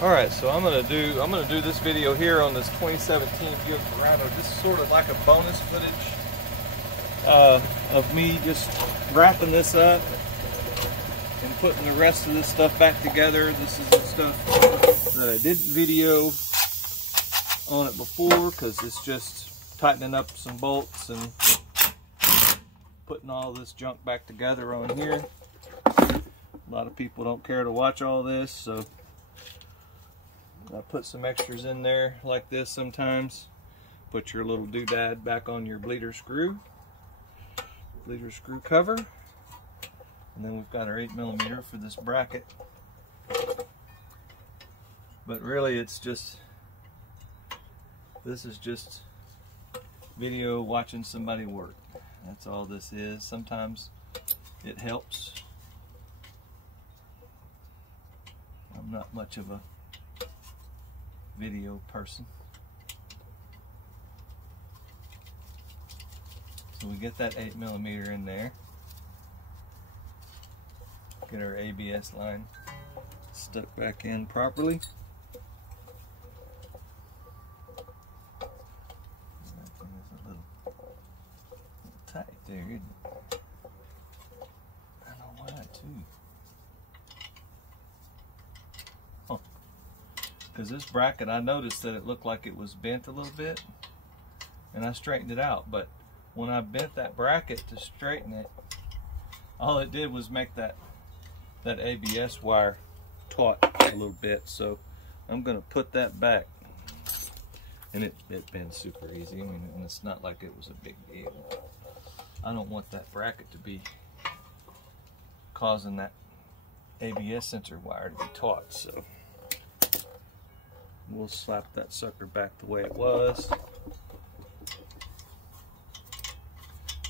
Alright, so I'm gonna do this video here on this 2017 Buick Verano. This is sort of like a bonus footage of me just wrapping this up and putting the rest of this stuff back together. This is the stuff that I didn't video on it before because it's just tightening up some bolts and putting all this junk back together on here. A lot of people don't care to watch all this, so I put some extras in there like this sometimes. Put your little doodad back on your bleeder screw cover. And then we've got our 8mm for this bracket. But really it's just, this is just video watching somebody work. That's all this is. Sometimes it helps. I'm not much of a video person. So we get that 8mm in there. Get our ABS line stuck back in properly. That thing is a little tight there, isn't it? I know why too. Because this bracket, I noticed that it looked like it was bent a little bit, and I straightened it out. But when I bent that bracket to straighten it, all it did was make that ABS wire taut a little bit. So I'm going to put that back, and it bends super easy. I mean, and it's not like it was a big deal. I don't want that bracket to be causing that ABS sensor wire to be taut, so we'll slap that sucker back the way it was.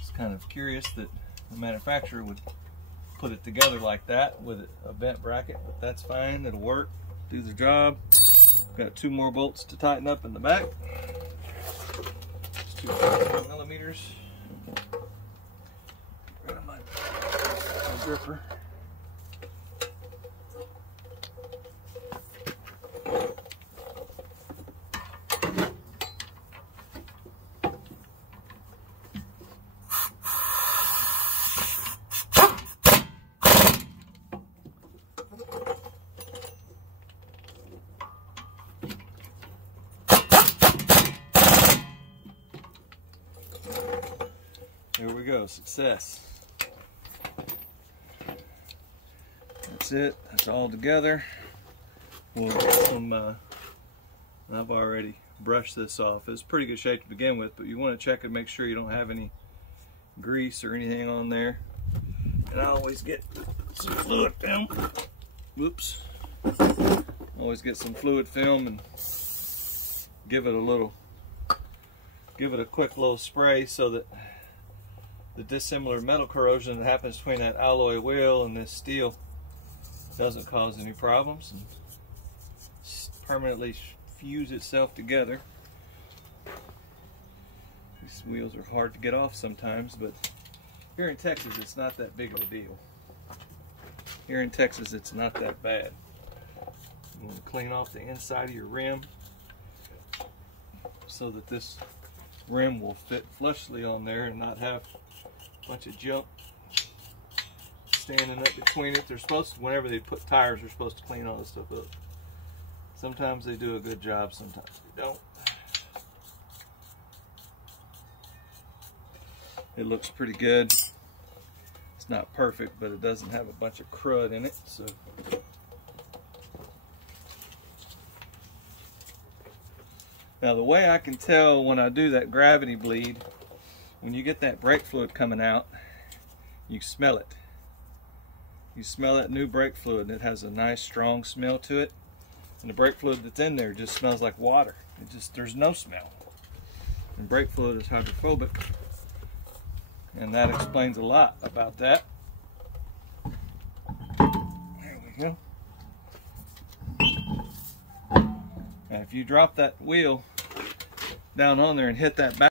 It's kind of curious that the manufacturer would put it together like that with a bent bracket, but that's fine, it'll work, do the job. Got 2 more bolts to tighten up in the back. It's 2mm. Grab my gripper. There we go, success. That's it, that's all together. We'll get some, I've already brushed this off. It's pretty good shape to begin with, but you want to check and make sure you don't have any grease or anything on there. And I always get some fluid film. Whoops. Always get some fluid film and give it a quick little spray so that the dissimilar metal corrosion that happens between that alloy wheel and this steel doesn't cause any problems and permanently fuse itself together. These wheels are hard to get off sometimes, but here in Texas it's not that big of a deal. Here in Texas it's not that bad. You want to clean off the inside of your rim so that this rim will fit flushly on there and not have bunch of junk standing up between it. They're supposed to, whenever they put tires, they're supposed to clean all this stuff up. Sometimes they do a good job, sometimes they don't. It looks pretty good. It's not perfect, but it doesn't have a bunch of crud in it, so now the way I can tell when I do that gravity bleed, when you get that brake fluid coming out, you smell it. You smell that new brake fluid, and it has a nice strong smell to it. And the brake fluid that's in there just smells like water. There's no smell. And brake fluid is hydrophobic, and that explains a lot about that. There we go. Now if you drop that wheel down on there and hit that back